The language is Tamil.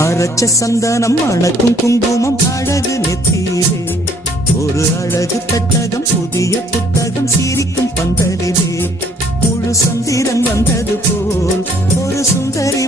அரைச்ச சந்தனம் அணக்கும் குங்குமம் அழகு நெத்தியிலே ஒரு அழகு பெட்டகம் புதிய புத்தகம் சிரிக்கும் பந்தலிலே முழு சந்திரன் வந்தது போல் ஒரு சுந்தரி